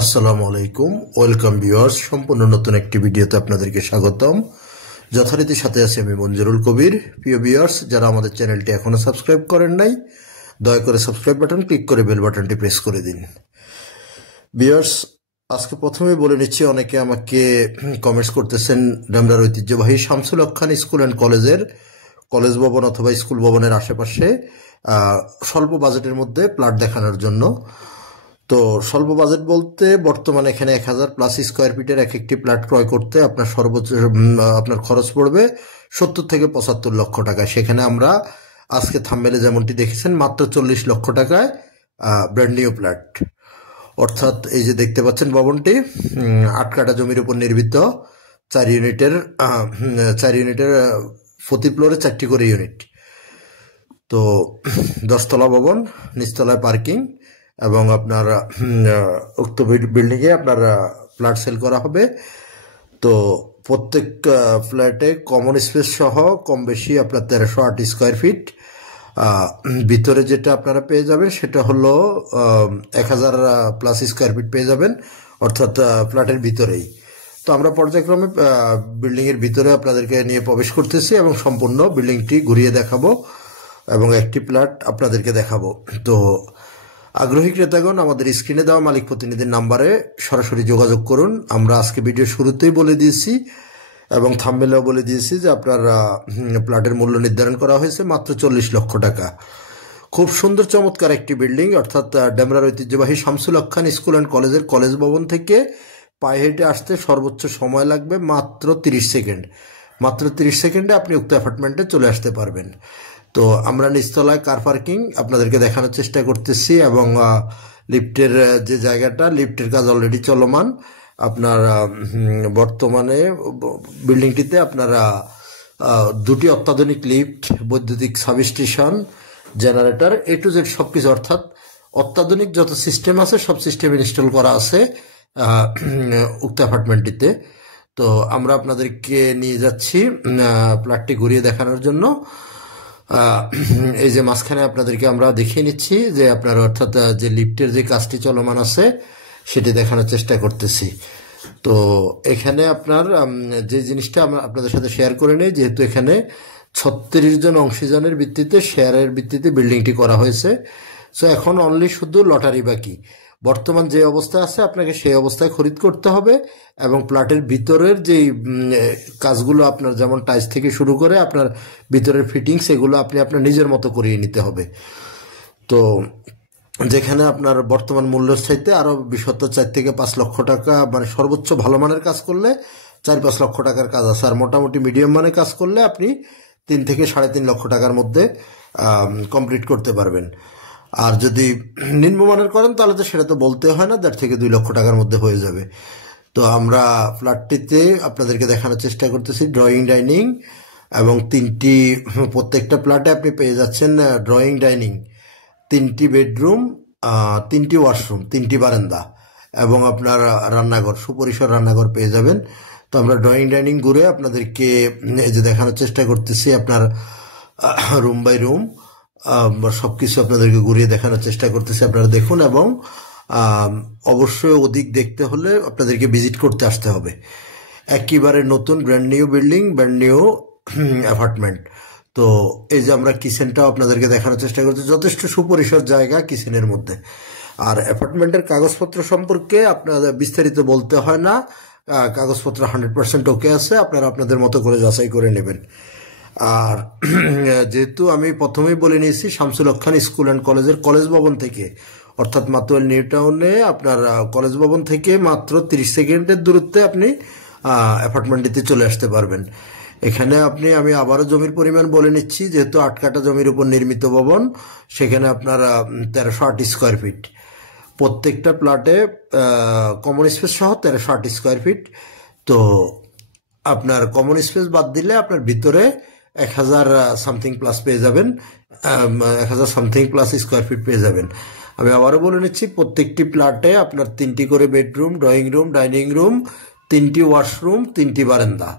আসসালামু আলাইকুম, welcome viewers. সম্পূর্ণ নতুন একটি ভিডিওতে আপনাদেরকে স্বাগতম। যথারীতি সাথে আছি আমি মঞ্জুরুল কবির। প্রিয় ভিউয়ার্স, যারা আমাদের চ্যানেলটি এখনো সাবস্ক্রাইব করেন নাই, দয়া করে সাবস্ক্রাইব বাটন ক্লিক করে বেল বাটনটি প্রেস করে দিন। ভিউয়ার্স, আজকে প্রথমে বলে নিচ্ছি, অনেকে আমাকে কমেন্টস করতেছেন ডেমরার ঐতিহ্যবাহী শামসুল হক খান স্কুল অ্যান্ড কলেজের কলেজ ভবন অথবা স্কুল ভবনের আশেপাশে স্বল্প বাজেটের মধ্যে প্লট দেখানোর জন্য। তো স্বল্প বাজেট বলতে বর্তমানে এখানে 1000+ স্কোয়ার ফিটের এক একটি প্লট ক্রয় করতে আপনার সর্বোচ্চ আপনার খরচ পড়বে 70 থেকে 75 লক্ষ টাকা। সেখানে আমরা আজকে থাম্বনেলে যেমনটি দেখেছেন মাত্র 40 লক্ষ টাকায় ব্র্যান্ড নিউ প্লট, অর্থাৎ এই যে দেখতে পাচ্ছেন ভবনটি 8 কাঠা জমির উপর নির্মিত 4 ইউনিটের প্রতি ফ্লোরে 4টি করে ইউনিট। তো 10 তলা ভবন, নিচতলায় পার্কিং এবং আপনার উক্ত বিল্ডিংয়ে আপনার ফ্ল্যাট সেল করা হবে। তো প্রত্যেক ফ্ল্যাটে কমন স্পেস সহ কম বেশি আপনার 1308 স্কোয়ার ফিট। ভিতরে যেটা আপনারা পেয়ে যাবেন সেটা হলো 1000+ স্কোয়ার ফিট পেয়ে যাবেন, অর্থাৎ ফ্ল্যাটের ভিতরেই। তো আমরা পর্যায়ক্রমে বিল্ডিংয়ের ভিতরে আপনাদেরকে নিয়ে প্রবেশ করতেছি এবং সম্পূর্ণ বিল্ডিংটি ঘুরিয়ে দেখাবো এবং একটি ফ্ল্যাট আপনাদেরকে দেখাবো। তো আগ্রহী ক্রেতাগণ আমাদের স্ক্রিনে দেওয়া মালিক প্রতিনিধির নাম্বারে সরাসরি যোগাযোগ করুন। আমরা আজকে ভিডিও শুরুতেই বলে দিয়েছি এবং থাম্বনেলেও বলে দিয়েছি যে আপনার প্লটের মূল্য নির্ধারণ করা হয়েছে মাত্র 40 লক্ষ টাকা। খুব সুন্দর চমৎকার একটি বিল্ডিং, অর্থাৎ ডেমরার ঐতিহ্যবাহী শামসুল হক খান স্কুল অ্যান্ড কলেজের কলেজ ভবন থেকে পায়ে হেঁটে আসতে সর্বোচ্চ সময় লাগবে মাত্র 30 সেকেন্ড। মাত্র 30 সেকেন্ডে আপনি উক্ত অ্যাপার্টমেন্টে চলে আসতে পারবেন। তো আমরা নিচতলায় কার পার্কিং আপনাদেরকে দেখানোর চেষ্টা করতেছি এবং লিফটের যে জায়গাটা, লিফটের কাজ অলরেডি চলমান। আপনার বর্তমানে বিল্ডিংটিতে আপনারা 2টি অত্যাধুনিক লিফট, বৈদ্যুতিক substation, generator, A to Z সব কিছু, অর্থাৎ অত্যাধুনিক যত সিস্টেম আছে সব সিস্টেম ইনস্টল করা আছে উক্ত অ্যাপার্টমেন্টটিতে। তো আমরা আপনাদেরকে নিয়ে যাচ্ছি প্লটটি ঘুরিয়ে দেখানোর জন্য। এই যে মাঝখানে আপনাদেরকে আমরা দেখিয়ে নিচ্ছি যে আপনার, অর্থাৎ যে লিফটের যে কাজটি চলমান আছে সেটি দেখানোর চেষ্টা করতেছি। তো এখানে আপনার যে জিনিসটা আমরা আপনাদের সাথে শেয়ার করে নিই, যেহেতু এখানে 36 জন অংশীজনের ভিত্তিতে, শেয়ারের ভিত্তিতে বিল্ডিংটি করা হয়েছে। সো এখন অনলি শুধু লটারি বাকি। বর্তমান যে অবস্থা আছে আপনাকে সেই অবস্থায় খরিদ করতে হবে এবং প্লটের ভিতরের যেই কাজগুলো আপনার, যেমন টাইলস থেকে শুরু করে আপনার ভিতরের ফিটিংস, এগুলো আপনি আপনার নিজের মতো করিয়ে নিতে হবে। তো যেখানে আপনার বর্তমান মূল্যের চাইতে আরও বিশত 4 থেকে 5 লক্ষ টাকা, মানে সর্বোচ্চ ভালো মানের কাজ করলে 4-5 লক্ষ টাকার কাজ আছে, আর মোটামুটি মিডিয়াম মানের কাজ করলে আপনি 3 থেকে 3.5 লক্ষ টাকার মধ্যে কমপ্লিট করতে পারবেন। আর যদি নিম্নমানের করেন তাহলে তো সেটা তো বলতে হয় না, 1.5 থেকে 2 লক্ষ টাকার মধ্যে হয়ে যাবে। তো আমরা ফ্ল্যাটটিতে আপনাদেরকে দেখানোর চেষ্টা করতেছি ড্রয়িং ডাইনিং এবং 3টি, প্রত্যেকটা ফ্ল্যাটে আপনি পেয়ে যাচ্ছেন ড্রয়িং ডাইনিং, 3টি বেডরুম, 3টি ওয়াশরুম, 3টি বারান্দা এবং আপনার রান্নাঘর, সুপরিসর রান্নাঘর পেয়ে যাবেন। তো আমরা ড্রয়িং ডাইনিং ঘুরে আপনাদেরকে এই যে দেখানোর চেষ্টা করতেছি আপনার রুম বাই রুম সব কিছু আপনাদেরকে ঘুরিয়ে দেখানোর চেষ্টা করতেছি, আপনারা দেখুন। এবং অবশ্যই অধিক দেখতে হলে আপনাদেরকে ভিজিট করতে আসতে হবে। একেবারে নতুন brand new building, brand new apartment. তো এই যে আমরা কিচেনটাও আপনাদেরকে দেখানোর চেষ্টা করছি, যথেষ্ট সুপরিসর জায়গা কিচেনের মধ্যে। আর অ্যাপার্টমেন্টের কাগজপত্র সম্পর্কে আপনাদের বিস্তারিত বলতে হয় না, কাগজপত্র 100% ওকে আছে, আপনারা আপনাদের মতো করে যাচাই করে নেবেন। আর যেহেতু আমি প্রথমেই বলে নিয়েছি শামসুল হক খান স্কুল অ্যান্ড কলেজের কলেজ ভবন থেকে, অর্থাৎ মাতুয়াইল নিউ টাউনে আপনার কলেজ ভবন থেকে মাত্র 30 সেকেন্ডের দূরত্বে আপনি অ্যাপার্টমেন্টটিতে চলে আসতে পারবেন। এখানে আমি আবারও জমির পরিমাণ বলে নিচ্ছি, যেহেতু 8 কাঠা জমির উপর নির্মিত ভবন, সেখানে আপনার 1308 স্কোয়ার ফিট। প্রত্যেকটা প্লটে কমন স্পেস সহ 1308 স্কোয়ার ফিট। তো আপনার কমন স্পেস বাদ দিলে আপনার ভিতরে 1000 সামথিং প্লাস পেয়ে যাবেন, 1000 সামথিং প্লাস স্কোয়ার ফিট পেয়ে যাবেন। আমি আবারও বলে নিচ্ছি, প্রত্যেকটি প্লটে আপনার 3টি করে bedroom, drawing room, dining room, 3টি ওয়াশরুম, 3টি বারান্দা,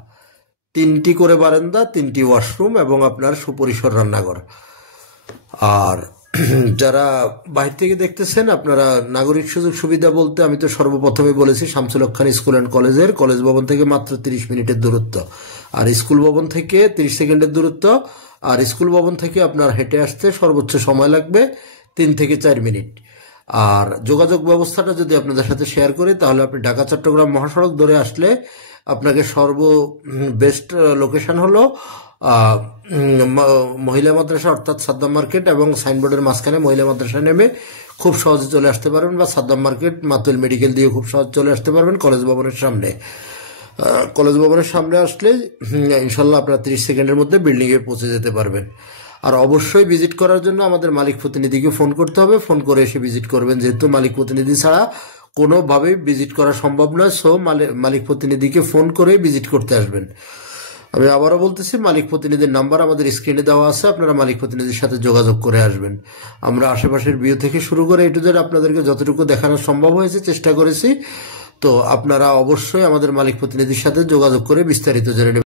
3টি করে বারান্দা, 3টি ওয়াশরুম এবং আপনার সুপরিসর রান্নাঘর। আর যারা বাহির থেকে দেখতেছেন, আপনারা নাগরিক সুযোগ সুবিধা বলতে আমি তো সর্বপ্রথমে বলেছি শামসুল হক খান স্কুল অ্যান্ড কলেজের কলেজ ভবন থেকে মাত্র 30 মিনিটের দূরত্ব, আর স্কুল ভবন থেকে 30 সেকেন্ডের দূরত্ব, আর স্কুল ভবন থেকে আপনার হেঁটে আসতে সর্বোচ্চ সময় লাগবে 3 থেকে 4 মিনিট। আর যোগাযোগ ব্যবস্থাটা যদি আপনাদের সাথে শেয়ার করি, তাহলে আপনি ঢাকা চট্টগ্রাম মহাসড়ক ধরে আসলে আপনাকে বেস্ট লোকেশন হলো মহিলা মাদ্রাসা, অর্থাৎ সাদ্দাম মার্কেট এবং সাইনবোর্ডের মাঝখানে মহিলা মাদ্রাসা নেমে খুব সহজে চলে আসতে পারবেন, বা সাদ্দাম মার্কেট মাতুল মেডিকেল দিয়ে খুব সহজে চলে আসতে পারবেন কলেজ ভবনের সামনে। কলেজ ভবনের সামনে আসলে ইনশাল্লাহ আপনারা 30 সেকেন্ডের মধ্যে বিল্ডিংয়ে পৌঁছে যেতে পারবেন। আর অবশ্যই ভিজিট করার জন্য আমাদের মালিক প্রতিনিধিকে ফোন করতে হবে, ফোন করে এসে ভিজিট করবেন, যেহেতু মালিক প্রতিনিধি ছাড়া কোনোভাবেই ভিজিট করা সম্ভব নয়। সো মালিক প্রতিনিধিকে ফোন করে ভিজিট করতে আসবেন। আমি আবারও বলতেছি, মালিক প্রতিনিধির নাম্বার আমাদের স্ক্রিনে দেওয়া আছে, আপনারা মালিক প্রতিনিধির সাথে যোগাযোগ করে আসবেন। আমরা আশেপাশের ভিউ থেকে শুরু করে A to Z আপনাদেরকে যতটুকু দেখানো সম্ভব হয়েছে চেষ্টা করেছি। তো আপনারা অবশ্যই আমাদের মালিক প্রতিনিধির সাথে যোগাযোগ করে বিস্তারিত জেনে নেবেন।